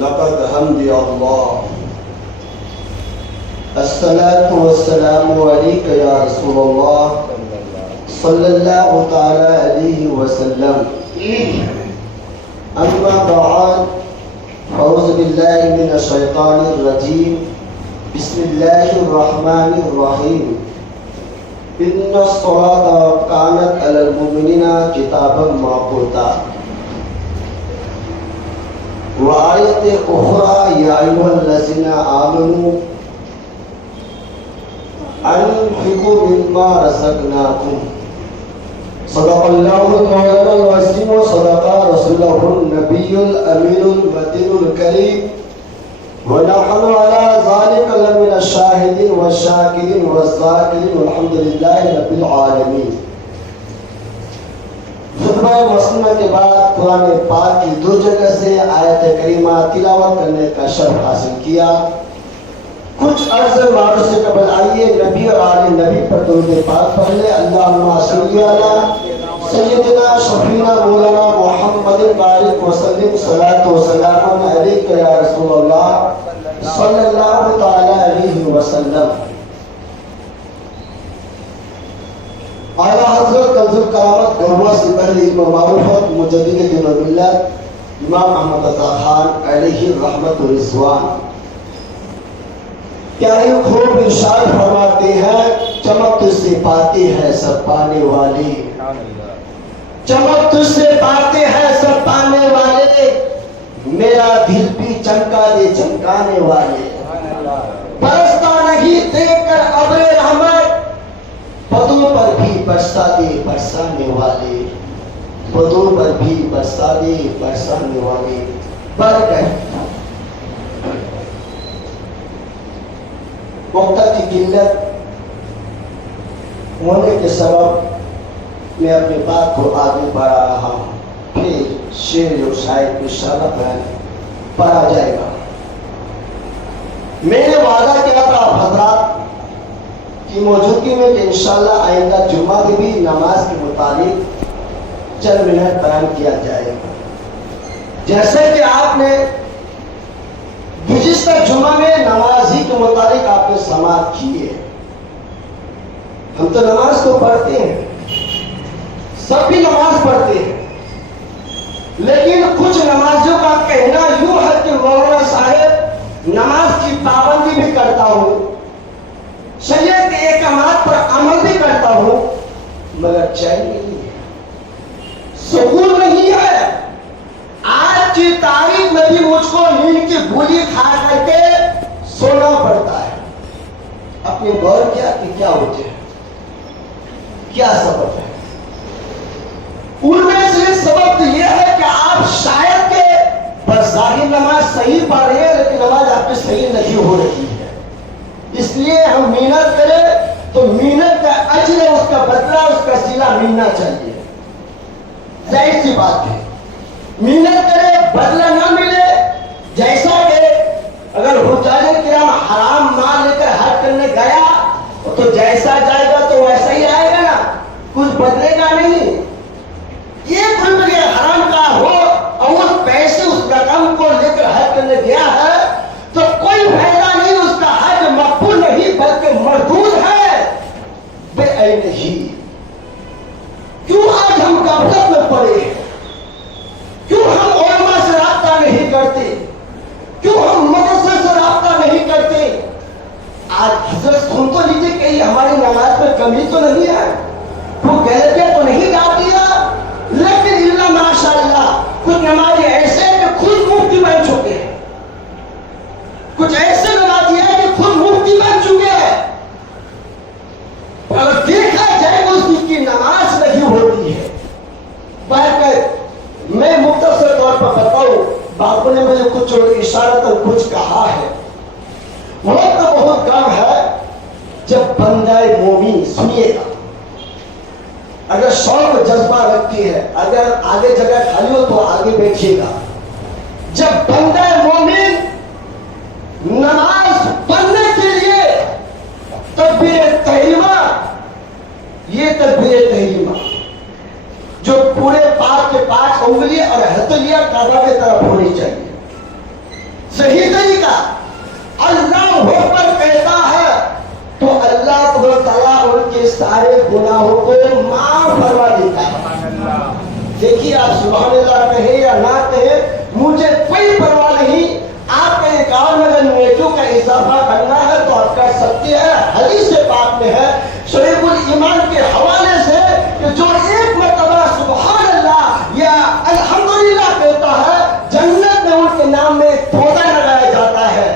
لقد حمدي الله الصلاة والسلام عليك يا رسول الله صلى الله تعالى عليه وسلم. أما بعد، أعوذ بالله من الشيطان الرجيم. بسم الله الرحمن الرحيم. إن الصلاة كانت على المؤمنين كتابا موقوتا. وآية أخرى يا أيها الذين آمنوا أنفقوا مما رزقناكم. صدق الله مولانا العظيم وصدق رسوله النبي الأمين المتين الكريم، ونحن على ذلك لمن الشاهدين والشاكرين والذاكرين والحمد لله رب العالمين. خطبہ مسنونہ کے بعد قرآن پاک کی دو جگہ سے آیت کریمہ تلاوت کرنے کا شرف حاصل کیا. کچھ عرض معروف سے قبل آئیے نبی اور آل نبی پر درود پاک پڑھ لیں. اللہم صلی علی سیدنا شفینا مولانا محمد بارک وسلم. صلاۃ و سلام علیک یا رسول اللہ صلی اللہ تعالی علیہ وسلم. اعلیٰ حضرت کنز الکرامت گروہ سپاہی علم و معرفت مجدد دین و ملت امام احمد رضا خان علیہ رحمت و رضوان پیاری خوب ارشاد فرماتے ہیں، چمک تجھ سے پاتے ہیں سب پانے والے، چمک تجھ سے پاتے ہیں سب پانے والے، میرا دل بھی چمکا دے چمکانے والے. برستا نہیں دیکھ کر ابر رحمت، بدوں پر بھی برسا دے برسانے والے، بدوں پر بھی برسا دے برسانے والے. برکت وقت کی قلت ہونے کے سبب میں اپنی بات کو آگے بڑھا رہا ہوں. پھر شعر و شاعر کی شرح پڑھا جائے گا. میں نے وعدہ کیا تھا آپ حضرات کی موجودگی میں کہ انشاءاللہ آئندہ جمعہ میں بھی نماز کے متعلق چند منٹ بیان کیا جائے گا. جیسے کہ آپ نے گزشتہ جمعہ میں نماز ہی کے متعلق آپ نے سماعت کی ہے. ہم تو نماز کو پڑھتے ہیں، سب بھی نماز پڑھتے ہیں، لیکن کچھ نمازیوں کا کہنا یوں ہے کہ مولانا صاحب نماز کی پابندی بھی کرتا ہوں، شریعت کے احکامات پر عمل بھی کرتا ہوں، مگر چین نہیں ہے، سکون نہیں ہے. آج کی تاریخ میں بھی مجھ کو نیند کی گولی کھا کر کے سونا پڑتا ہے. اپنے غور کیا کہ کیا وجہ ہے، کیا سبب ہے؟ ان میں سے سبب تو یہ ہے کہ آپ شاید کے بظاہر نماز صحیح پڑھ رہے ہیں لیکن نماز آپ کی صحیح نہیں ہو رہی ہے. اس لیے ہم محنت کریں تو محنت کا اجر، اس کا بدلہ، اس کا صلہ ملنا چاہیے. ظاہر سی بات ہے، محنت کرے بدلہ نہ ملے. جیسا کہ اگر حجاج کرام حرام مال لے کر حج کرنے گیا تو جیسا جائے گا تو ویسا ہی آئے گا نا، کچھ بدلے گا نہیں. یہ کوئی بھی حرام کا ہو اور اس پیسے اس رقم کو لے کر حج کرنے گیا ہے تو کوئی فائدہ نہیں، اس کا حج مقبول نہیں بلکہ مردود ہے بے عین ہی. کیوں آج ہم غفلت میں پڑے ہیں؟ کیوں ہم علماء سے رابطہ نہیں کرتے؟ کیوں ہم مدرسے سے رابطہ نہیں کرتے؟ آج حضرت سن تو لیجیے کہ ہماری نماز میں کمی تو نہیں ہے، وہ غلطیاں تو نہیں ڈال دیا، لیکن اللہ ماشاءاللہ کچھ نمازی ایسے ہیں کہ خود مفتی بن چکے ہیں، کچھ ایسے نمازی ہیں کہ خود مفتی بن چکے ہیں. اگر دیکھا جائے تو اس کی نماز نہیں ہوتی ہے. میں مختصر طور پر بتاؤں، باپو نے مجھے کچھ اشارت اور کچھ کہا ہے. وقت بہت کم ہے. جب بندہ مومن سنیے گا، اگر شوق جذبہ رکھتی ہے، اگر آگے جگہ خالی ہو تو آگے بیٹھیے گا. جب بندہ مومن نماز پڑھنے کے لیے تکبیر تحریمہ، یہ تکبیر تحریمہ جو پورے پاک کے 5 انگلی اور ہتھیلیاں کعبہ کی طرف ہونی چاہیے. سارے گناہوں کو معاف فرما دیتا ہے۔ دیکھیے آپ سبحان اللہ کہیں یا نہ کہیں، مجھے کوئی پرواہ نہیں، آپ کے کام میں اگر نیکیوں کا اضافہ کرنا ہے تو آپ کر سکتے ہیں۔ حدیث پاک میں ہے شعیب الایمان کے حوالے سے کہ جو ایک مرتبہ سبحان اللہ یا الحمدللہ کہتا ہے، جنت میں ان کے نام میں ایک پودا لگایا جاتا ہے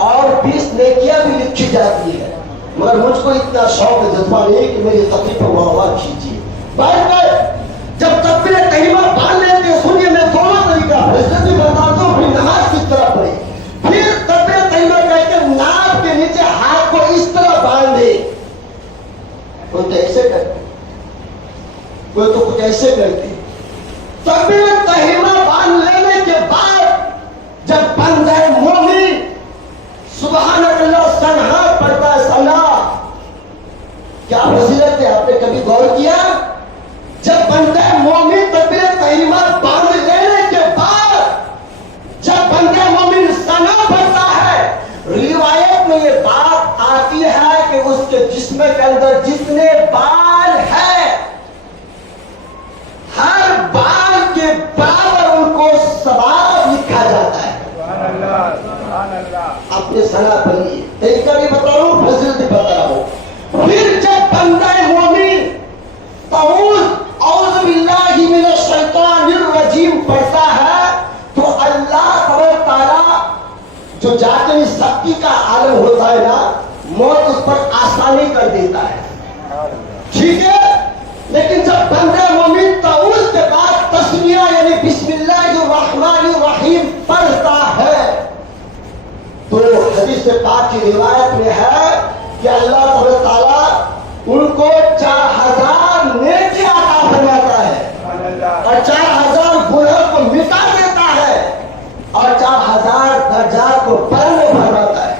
اور 20 نیکیاں بھی لکھی جاتی ہے۔ مگر مجھ کو اتنا شوق جذبہ نہیں کہ میری تقریب پر واہ کھینچیے۔ بیٹھ گئے، جب تکبیر تحریمہ باندھ لیتے ہیں، سنیے میں دونوں طریقہ حضرت بھی بتاتا ہوں، پھر نماز کس طرح پڑھے۔ پھر تکبیر تحریمہ کہہ کے ناک کے نیچے ہاتھ کو اس طرح باندھ دے۔ کوئی تو ایسے کرتے، کوئی تو کچھ ایسے کرتے۔ تکبیر تحریمہ باندھ لینے کے بعد جب بندہ مومن سبحان اللہ سنہا پڑھتا ہے، سنا کیا فضیلت ہے، آپ نے کبھی غور کیا؟ جب بندہ مومن تکبیر تحریمہ باندھ لینے کے بعد جب بندہ مومن ثنا پڑھتا ہے، روایت میں یہ بات آتی ہے کہ اس کے جسم کے اندر جتنے بال ہیں، ہر بال کے برابر ان کو ثواب لکھا جاتا ہے۔ آپ نے ثنا پڑھی، طریقہ بھی بتا رہا ہوں، فضیلت بھی بتا رہا ہوں۔ پھر جب بندہ مومن اعوذ باللہ من الشیطان الرجیم پڑھتا ہے تو اللہ تبارک تعالیٰ جو ذاتی سختی کا عالم ہوتا ہے نا، موت اس پر آسانی کر دیتا ہے، ٹھیک ہے۔ لیکن جب بندہ مومن تعوذ کے بعد تسمیہ یعنی بسم اللہ الرحمن الرحیم پڑھتا ہے تو حدیث پاک کی روایت میں ہے کہ اللہ تبارک تعالیٰ ان کو 4000 نیکی عطا فرماتا ہے اور 4000 گناہ کو مٹا دیتا ہے اور 4000 درجات کو بلند فرماتا ہے۔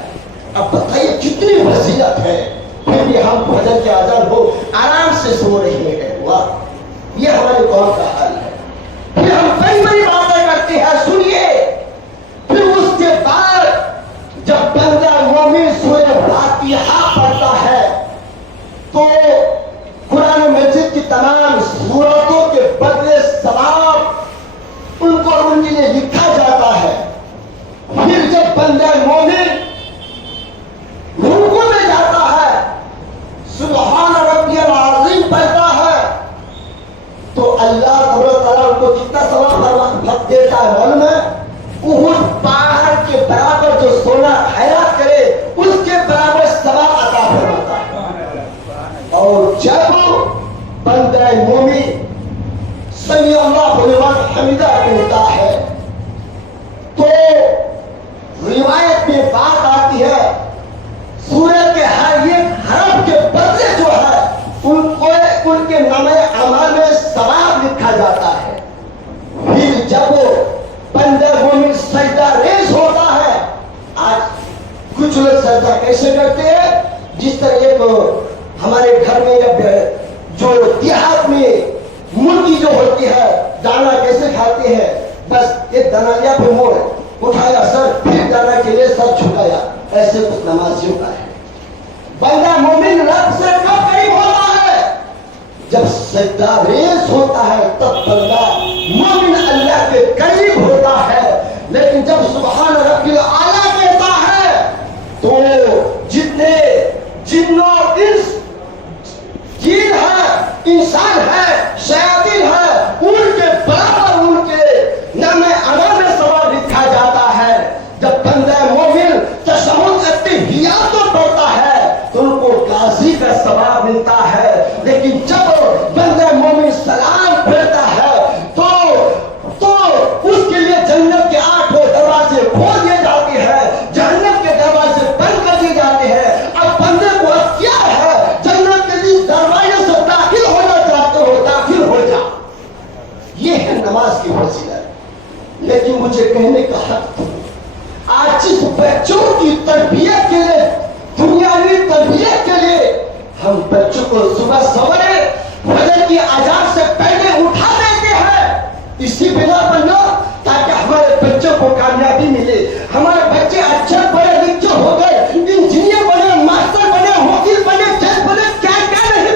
اب بتائیے کتنی فضیلت ہے، پھر بھی ہم فجر کے اذان ہو آرام سے سو رہے ہیں۔ واہ، یہ ہمارے قوم کا حال ہے۔ پھر ہم کئی بڑی باتیں کرتے ہیں، سنیے۔ پھر اس کے بعد جب بندہ مومن سورہ فاتحہ پڑھتا ہے تو قرآن مجید کی تمام سورتوں کے بدلے ثواب ان کو ان کے لیے لکھا جاتا ہے۔ پھر جب بندہ مومن رکوع میں جاتا ہے، سبحان ربی العظیم پڑھتا ہے تو اللہ تبارک تعالیٰ ان کو کتنا ثواب دیتا ہے معلوم ہے؟ احد پہاڑ کے برابر جو سونا خیرات کرے اس کے برابر ثواب عطا فرماتا ہے۔ اور جب بندہ مومن سمیع اللہ لمن حمدہ کہتا ہے تو روایت میں بات آتی ہے سورہ کے ہر ایک حرف کے بدلے جو ہے ان کے نامہ اعمال میں ثواب لکھا جاتا ہے۔ پھر جب بندہ مومن سجدہ ریز ہوتا ہے، آج کچھ لوگ سجدہ کیسے کرتے ہیں؟ جس طرح ایک ہمارے گھر میں جو دیہات میں مرغی جو ہوتی ہے دانا کیسے کھاتے ہیں، بس ایک دانا لیا پھر موڑ اٹھایا سر، پھر دانا کے لیے سر جھکایا، ایسے کچھ نمازیوں کا ہے۔ بندہ مومن رب سے کب قریب ہوتا ہے؟ جب سجدہ ریز ہوتا ہے تب بندہ مومن اللہ کے قریب ہوتا ہے۔ لیکن جب سبحان ربی الاعلیٰ کہتا ہے تو جتنے جنوں انس جن ہے، انسان ہے، شیاطین ہے، ان کے برابر ان کے نام اعمال میں ثواب لکھا جاتا ہے۔ جب بندہ مومن تشہد التحیات پڑھتا ہے تو ان کو قاضی کا ثواب ملتا ہے۔ لیکن جب بندہ مومن سلام پھیرتا ہے تو اس کے لیے جنت کے 8 دروازے کھول دیے جاتے ہیں، جہنم کے دروازے بند کر دیے جاتے ہیں۔ اب بندے کو اختیار ہے، جنت کے لیے دروازے سے داخل ہونا چاہتے ہو داخل ہو جا۔ یہ ہے نماز کی فضیلت۔ لیکن مجھے کہنے کا حق تھا، آج جس بچوں کی تربیت کے لیے، دنیاوی تربیت کے لیے ہم بچوں کو صبح سویرے فجر کی اذان سے پہلے اٹھا دیتے ہیں، اسی بنا پر نہ تاکہ ہمارے بچوں کو کامیابی ملے، ہمارے بچے اچھے پڑھے لکھے ہو گئے، انجینئر بنے، ماسٹر بنے، وکیل بنے، جج بنے، کیا کیا نہیں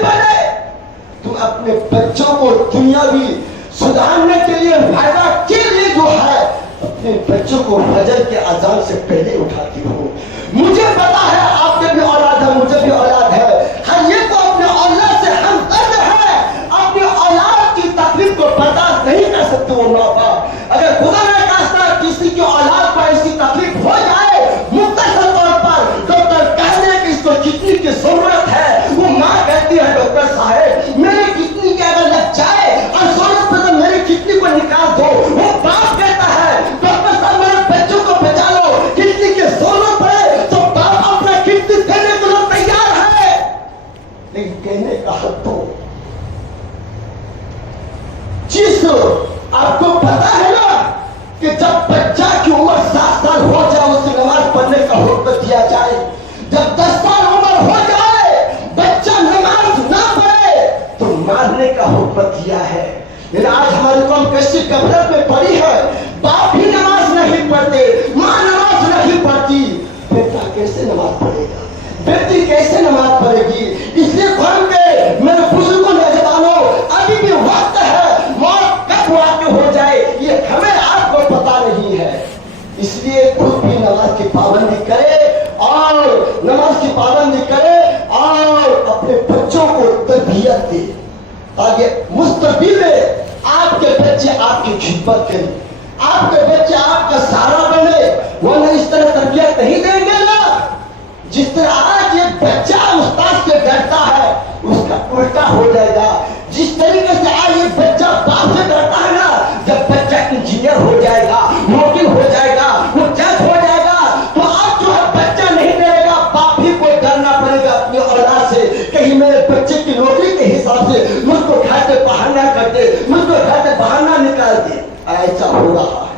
اپنے بچوں کو فجر کے اذان سے پہلے اٹھاتی ہو. مجھے پتا ہے آپ کے بھی اولاد ہے, مجھے بھی اولاد ہے, ہر یہ تو اپنے اولاد سے ہمدرد ہے. اپنے اولاد کی تکلیف کو برداشت نہیں کر سکتے وہ ماں باپ. اگر خدا نہ خواستہ کسی کی اولاد کو ایسی تکلیف ہو جائے, مختصر طور پر ڈاکٹر کہنے کہ اس کو کتنی کی ضرورت ہے, وہ ماں کہتی ہے ڈاکٹر صاحب میری کتنی کی اگر لگ جائے اور ضرورت پڑے میری کتنی کو نکال دو. وہ باپ کہتا ہے ڈاکٹر صاحب میرے بچوں کو بچا لو, کتنی کی ضرورت پڑے تو باپ اپنا کتنی دینے کو تیار ہے, لیکن کہنے کا حق تو جس آپ کو پتا ہے نا کہ جب بچہ کی عمر 7 سال ہو جائے اسے نماز پڑھنے کا حکم دیا جائے, جب 10 سال عمر ہو جائے بچہ نماز نہ پڑھے تو مارنے کا حکم دیا ہے. لیکن آج ہماری قوم کیسی غفلت میں پڑی ہے, باپ بھی نماز نہیں پڑھتے, ماں نماز نہیں پڑھتی, بیٹا کیسے نماز پڑھے گا, بیٹی کیسے نماز پڑھے گی. اس لیے قوم کے میرے بزرگوں نوجوانوں ابھی بھی وقت ہے, موت کب واقع ہو جائے یہ ہمیں آپ کو پتا نہیں ہے. اس لیے خود بھی نماز کی پابندی کرے اور نماز کی پابندی کرے اور اپنے بچوں کو تربیت دے تاکہ مستقبل میں آپ کے بچے آپ کی خدمت کریں, آپ کے بچے آپ کا سہارا بنے. ورنہ اس طرح تربیت نہیں دیں گے نا جس طرح آج یہ بچہ استاد سے ڈرتا ہے اس کا الٹا ہو جائے گا. جس طریقے سے آج یہ بچہ باپ سے ڈرتا ہے نا, جب بچہ انجینئر ہو جائے گا, وکیل ہو جائے گا, وہ جج ہو جائے گا, تو اب جو ہے بچہ نہیں ڈرے گا, باپ ہی کو ڈرنا پڑے گا اپنی اولاد سے. کہیں میرے بچے کی نوکری کے حساب سے مجھ کو گھر سے باہر نہ کر دے, مجھ کو گھر سے باہر نہ نکال دے. ایسا ہو رہا ہے.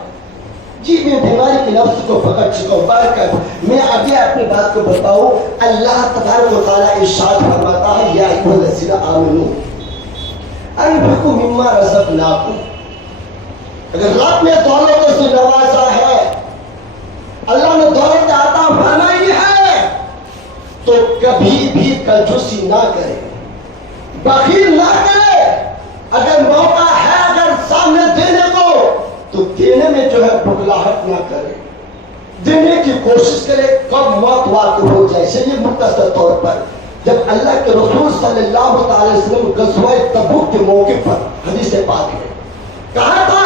جی میں بیماری کے لفظ کو پکڑ چکا ہوں. بارکر میں ابھی اپنی بات کو بتاؤں. اللہ تبارک و تعالیٰ ارشاد فرماتا ہے یا ایھا الذین آمنوا انفقوا مما رزقناکم. اگر رب نے دولت سے نوازا ہے, اللہ نے دولت عطا فرمائی ہے, تو کبھی بھی کنجوسی نہ کرے, بخیل نہ کرے. اگر موقع ہے اگر سامنے دینے کو تو دینے میں جو ہے بخلاہٹ نہ کرے, دینے کی کوشش کرے. کب موت واقع ہو جائے. چلیے مختصر طور پر جب اللہ کے رسول صلی اللہ تعالی وسلم غزوہ تبوک کے موقع پر حدیث پاک ہے کہا تھا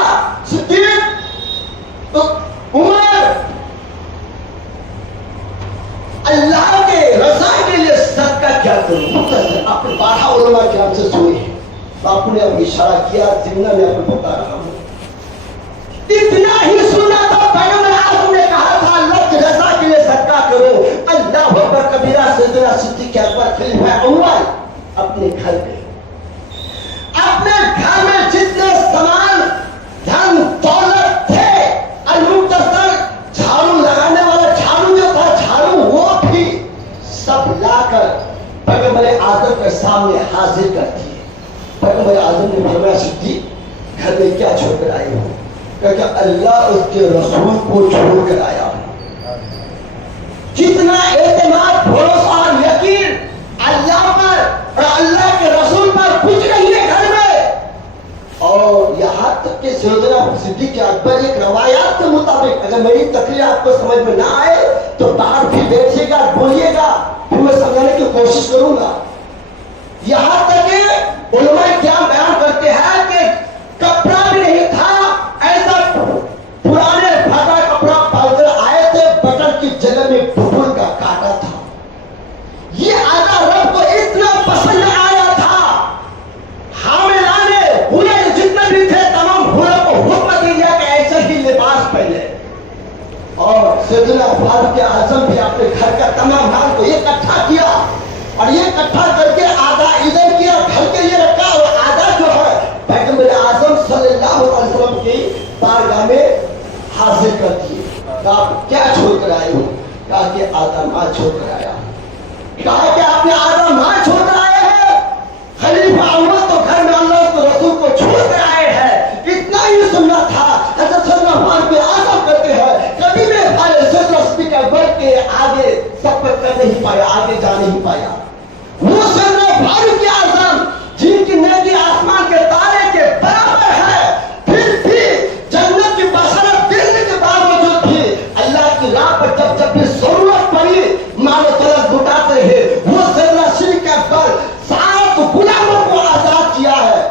صدیق تو عمر اللہ کے رضا کے لیے صدقہ کیا کروں. مختصر آپ نے 12 علماء کرام سے سنے ہیں, آپ نے اب اشارہ کیا, ضمن میں آپ کو بتا رہا ہوں. اتنا ہی سنا تھا پیغمبر اعظم نے کہا تھا اللہ کی رضا کے لیے صدقہ کرو. اللہ اکبر کبیرہ سیدنا صدیق اکبر خلیفہ اول اپنے گھر میں جتنے سامان دھن دولت تھے, المختصر جھاڑو لگانے والا جھاڑو جو تھا جھاڑو وہ بھی سب لا کر پیغمبر اعظم کے سامنے حاضر کر دیے. پیغمبر اعظم نے فرمایا صدیق گھر میں کیا چھوڑ کر آئے ہو؟ کہ اللہ اس کے رسول کو چھوڑ کر آیا. کتنا اعتماد بھروسہ اور یقین اللہ پر اور اللہ کے رسول پر کچھ نہیں ہے گھر میں. اور یہاں تک کہ سیدنا صدیق اکبر ایک روایات کے مطابق, اگر میری تقریر آپ کو سمجھ میں نہ آئے تو باہر بھی بیٹھیے گا, بولیے گا, پھر میں سمجھانے کی کوشش کروں گا. یہاں تک کہ علماء کرام بیان کرتے ہیں کہ کپڑا بھی نہیں تھا, ایسا پرانے پھٹا کپڑا پہن کر آئے تھے, بٹن کی جگہ میں ببول کا کاٹا تھا. یہ آقا رب کو اتنا پسند آیا تھا, حاملہ نے حورے جتنے بھی تھے تمام حوروں کو حکم دیا کہ ایسے ہی لباس پہنے. اور سیدنا فاروق اعظم بھی اپنے گھر کا تمام مال کو اکٹھا کیا اور یہ اکٹھا کر کے آدھا ادھر کیا, گھر کے لیے رکھا, اور آدھا جو ہے پیغمبر اعظم صلی اللہ علیہ وسلم کی بارگاہ میں حاضر کر دیے. آپ کیا چھوڑ کر آئے ہو؟ کہا کہ آدھا مال چھوڑ کر آیا. کہا کہ آپ نے آدھا مال چھوڑ کر آئے ہیں. خلیفہ اول تو گھر میں اللہ کے رسول کو چھوڑ کر آئے ہیں. اتنا ہی سننا تھا. حضرت سیدنا فاروق اعظم کرتے ہیں کبھی بھی سیدنا صدیق اکبر کے آگے سفر کر نہیں پایا, آگے جا نہیں پایا. وہ سیدنا فاروق اعظم جن کی نیکی آسمان کے تارے کے برابر ہے, پھر بھی جنت کی بشارت دینے کے بعد بھی اللہ کی راہ پر جب جب بھی ضرورت پڑی مال و دولت لٹاتے ہیں. وہ ذرہ شرک اکبر 7 غلاموں کو آزاد کیا ہے.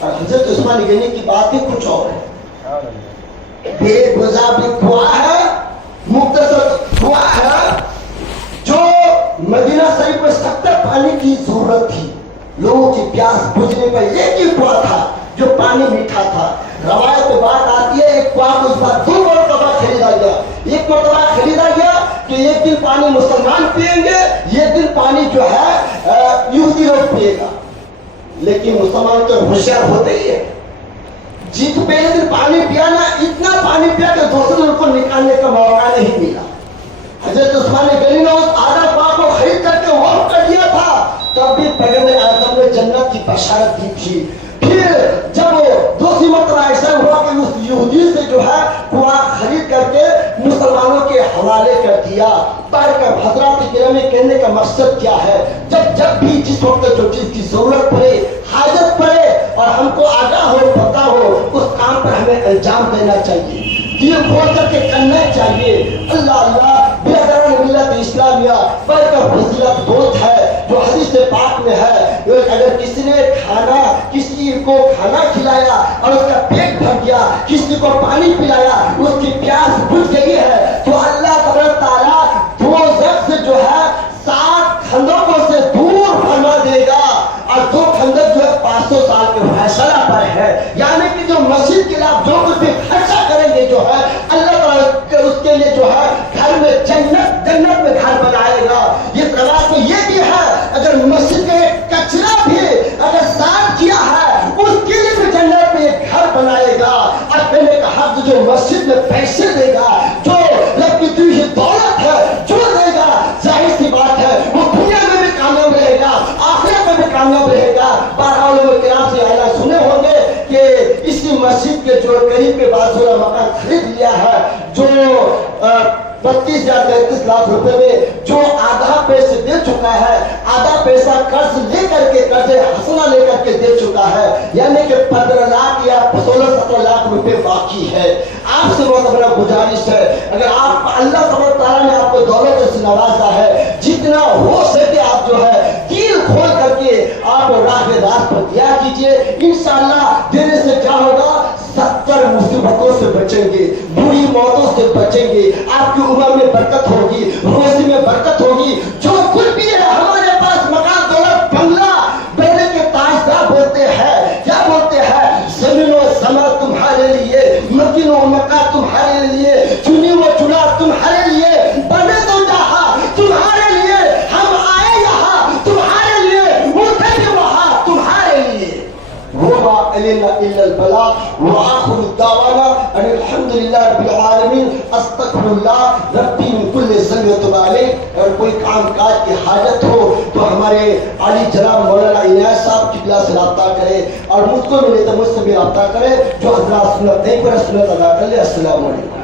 اور حضرت عثمان غنی کی بات ہی کچھ اور ہے. بے گزا بھی دعا ہے, مختصر دعا ہے. جو مدینہ شریف میں سخت پانی کی ضرورت تھی, لوگوں کی پیاس بجھنے پر ایک ہی کنواں تھا جو پانی میٹھا تھا. روایت میں بات آتی ہے ایک کنواں کو اس بار 2 مرتبہ خریدا گیا. ایک مرتبہ خریدا گیا کہ ایک دن پانی مسلمان پیئیں گے, ایک دن پانی جو ہے یہودی لوگ پیے گا. لیکن مسلمان تو ہوشیار ہوتے ہی ہے, جیت پہلے دن پانی پیا نا, اتنا پانی پیا کہ دوسرے دن کو نکالنے کا موقع نہیں ملا. حضرت عثمان غنی نے اس آدھا کنواں کو خرید کر کے وقف کر دیا تھا, تب بھی پیغمبر اعظم نے جنت کی بشارت دی تھی. پھر جب دوسری مرتبہ ایسا ہوا کہ اس یہودی سے جو ہے کنواں خرید کر کے مسلمانوں کے حوالے کر دیا. پڑھ کر حضرات کرام کہنے کا مقصد کیا ہے, جب جب بھی جس وقت جو چیز کی ضرورت پڑے, حاجت پڑے اور ہم کو آگاہ ہو, پتہ ہو, اس کام پر ہمیں انجام دینا چاہیے, دل کھول کر کے کرنا چاہیے. اللہ اللہ برادران ملت اسلامیہ بڑھ کر فضیلت بہت ہے جو حدیث پاک میں ہے. اگر کسی نے کسی کو کھانا کھلایا اور اس کا پیٹ بھر گیا, کسی کو پانی پلایا, اس کی پیاس بجھ گئی ہے, تو اللہ تبارک تعالیٰ دوزخ سے جو ہے 7 خندقوں سے دور فرما دے گا. اور 2 خندق جو ہے 500 سال کے فیصلہ پر ہے. یعنی کہ جو مسجد کے لیے آپ جو کچھ بھی خرچہ کریں گے جو ہے اللہ تعالیٰ اس کے لیے جو ہے گھر میں جنت میں گھر بنائے گا. یہ روایت میں یہ بھی ہے اگر مسجد کے کچرا بھی اگر صاف کیا ہے اس کے لیے بھی جنت میں ایک گھر بنائے گا. اور میں نے کہا جو مسجد میں پیسے دے گا, جو رب کی دی ہوئی دولت ہے جو دے گا, ظاہر سی بات ہے وہ دنیا میں بھی کامیاب رہے گا, آخرت میں بھی کامیاب رہے گا. بارہ علماء کرام سے اعلان سنے ہوں گے کہ اسی مسجد کے جو قریب کے بازو مکان خرید لیا ہے, جو 32 یا 33 لاکھ روپے میں جو آدھا پیسے دے چکا ہے, آدھا پیسہ قرض لے کر کے قرض حسنہ لے کر کے دے چکا ہے, یعنی کہ 15 لاکھ یا 16-17 لاکھ روپے باقی ہے. آپ سے بہت بڑا گزارش ہے, اگر آپ اللہ تبارک تعالیٰ نے آپ کو دولت سے نوازا ہے, جتنا ہو سکے آپ جو ہے دل کھول کر کے آپ راہ راست پر دیا کیجیے. انشاءاللہ دینے سے کیا ہوگا, 70 مصیبتوں سے بچیں گے, بری موتوں سے بچیں گے, آپ کی عمر میں برکت ہوگی, روزی میں برکت ہوگی. جو کچھ بھی ہے ہمارے پاس مکان دولت بنگلہ بیٹے کے تاجدار بولتے ہیں, کیا بولتے ہیں, زمین و سما تمہارے لیے, مکین و مکہ تمہارے لیے, چنی و چنا تمہارے لیے, بنے تو جہاں تمہارے لیے, ہم آئے یہاں تمہارے لیے, اٹھے بھی وہاں تمہارے لیے. وما علينا الا البلاغ واخر دعوانا ان الحمد لله رب العالمين. استغفر الله ربي من كل ذنب وتوب عليه. اور کوئی کام کاج کی حاجت ہو تو ہمارے عالی جناب مولانا عنایت صاحب کی بلا سے رابطہ کرے, اور مجھ کو ملے تو مجھ سے بھی رابطہ کرے. جو حضرات سنت نہیں پر سنت ادا کر لے. السلام علیکم.